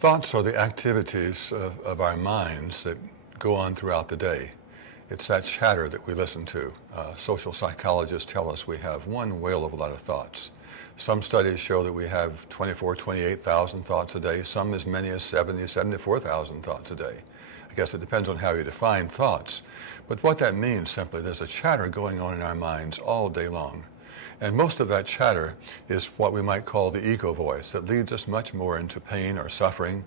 Thoughts are the activities of our minds that go on throughout the day. It's that chatter that we listen to. Social psychologists tell us we have one whale of a lot of thoughts. Some studies show that we have 24,000, 28,000 thoughts a day, some as many as 70,000, 74,000 thoughts a day. I guess it depends on how you define thoughts. But what that means simply, there's a chatter going on in our minds all day long. And most of that chatter is what we might call the ego voice that leads us much more into pain or suffering,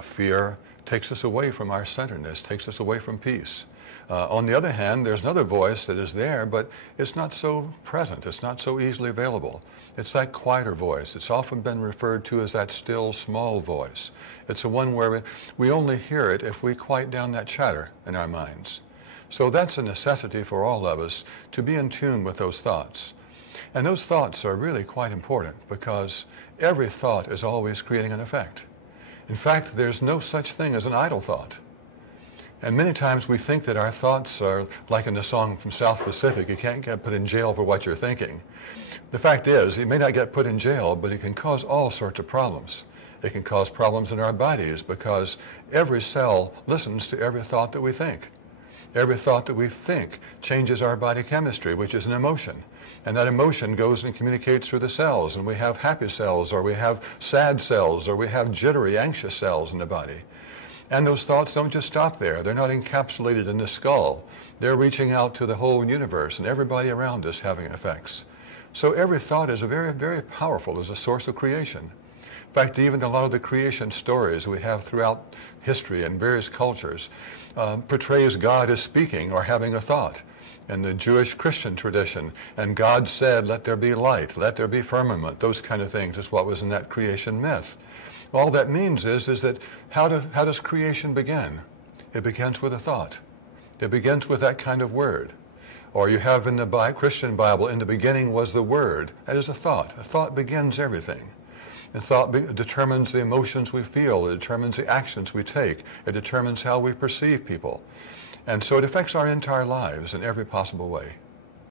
fear, takes us away from our centeredness, takes us away from peace. On the other hand, there's another voice that is there, but it's not so present. It's not so easily available. It's that quieter voice. It's often been referred to as that still, small voice. It's the one where we only hear it if we quiet down that chatter in our minds. So that's a necessity for all of us to be in tune with those thoughts. And those thoughts are really quite important because every thought is always creating an effect. In fact, there's no such thing as an idle thought. And many times we think that our thoughts are like in the song from South Pacific, you can't get put in jail for what you're thinking. The fact is, you may not get put in jail, but it can cause all sorts of problems. It can cause problems in our bodies because every cell listens to every thought that we think. Every thought that we think changes our body chemistry, which is an emotion. And that emotion goes and communicates through the cells, and we have happy cells, or we have sad cells, or we have jittery, anxious cells in the body. And those thoughts don't just stop there. They're not encapsulated in the skull. They're reaching out to the whole universe and everybody around us having effects. So every thought is very, very powerful as a source of creation. In fact, even a lot of the creation stories we have throughout history and various cultures portrays God as speaking or having a thought. In the Jewish Christian tradition, and God said, let there be light, let there be firmament, those kind of things is what was in that creation myth. All that means is that how does creation begin? It begins with a thought. It begins with that kind of word. Or you have in the Christian Bible, in the beginning was the Word. That is a thought. A thought begins everything. And thought determines the emotions we feel. It determines the actions we take. It determines how we perceive people. And so it affects our entire lives in every possible way.